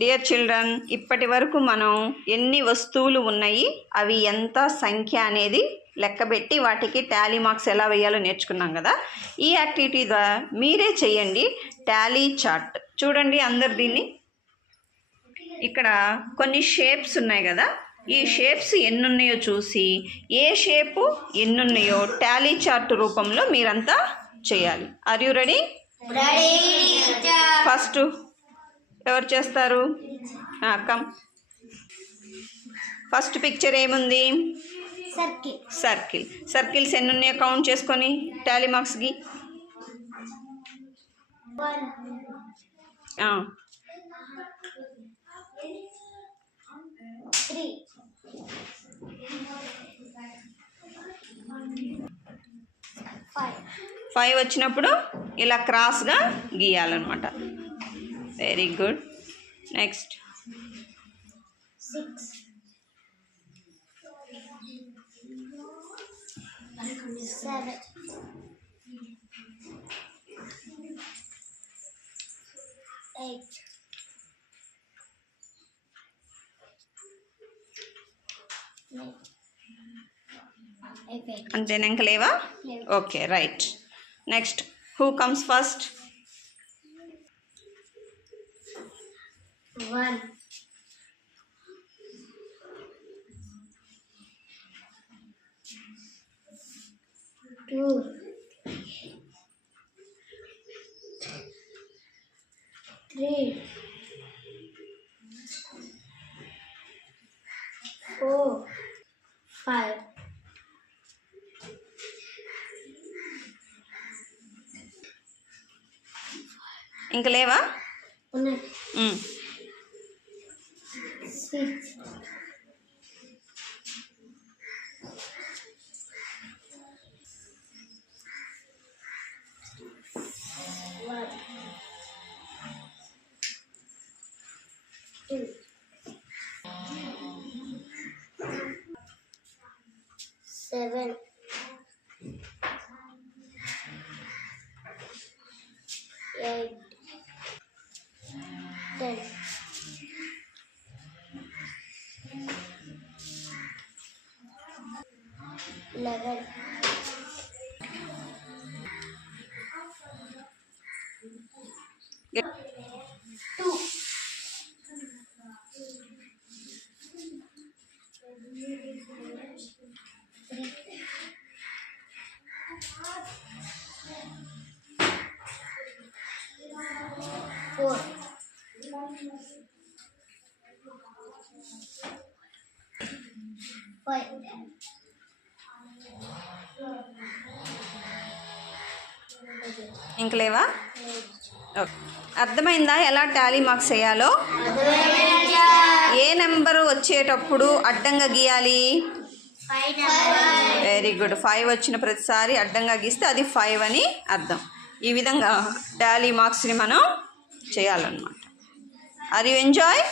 Dear children, ఇప్పటి వరకు మనం ఎన్ని వస్తువులు ఉన్నాయి, అవి ఎంత సంఖ్య అనేది లెక్కబెట్టి వాటికి టాలీ మార్క్స్ ఎలా వేయాలో నేర్చుకున్నాం కదా. ఈ యాక్టివిటీ ద్వారా మీరే చేయండి టాలీ చార్ట్. చూడండి అందరు దీన్ని. ఇక్కడ కొన్ని షేప్స్ ఉన్నాయి కదా, ఈ షేప్స్ ఎన్ని ఉన్నాయో చూసి ఏ షేపు ఎన్ని ఉన్నాయో టాలీ చార్ట్ రూపంలో మీరంతా చేయాలి. Are you ready? ఫస్ట్ ఎవరు చేస్తారు? కమ్. ఫస్ట్ పిక్చర్ ఏముంది? సర్కిల్. సర్కిల్స్ ఎన్ని ఉన్నాయో కౌంట్ చేసుకొని టాలీ మార్క్స్కి. 5 వచ్చినప్పుడు ఇలా క్రాస్గా గీయాలన్నమాట. Very good. నెక్స్ట్ 6 7 8 అంతేనా? ఇంకా లేవా? Okay, right. Next who comes first? 1 2 3 4 5 ఇంకా లేవా? 6 2 7 8 10 11 2 4 5 ఇంకా లేవా? ఓకే, అర్థమైందా ఎలా టాలీ మార్క్స్ వేయాలో? ఏ నెంబరు వచ్చేటప్పుడు అడ్డంగా గీయాలి? Very good. 5 వచ్చిన ప్రతిసారి అడ్డంగా గీస్తే అది 5 అని అర్థం. ఈ విధంగా టాలీ మార్క్స్ని మనం చేయాలన్నమాట. Are you enjoy?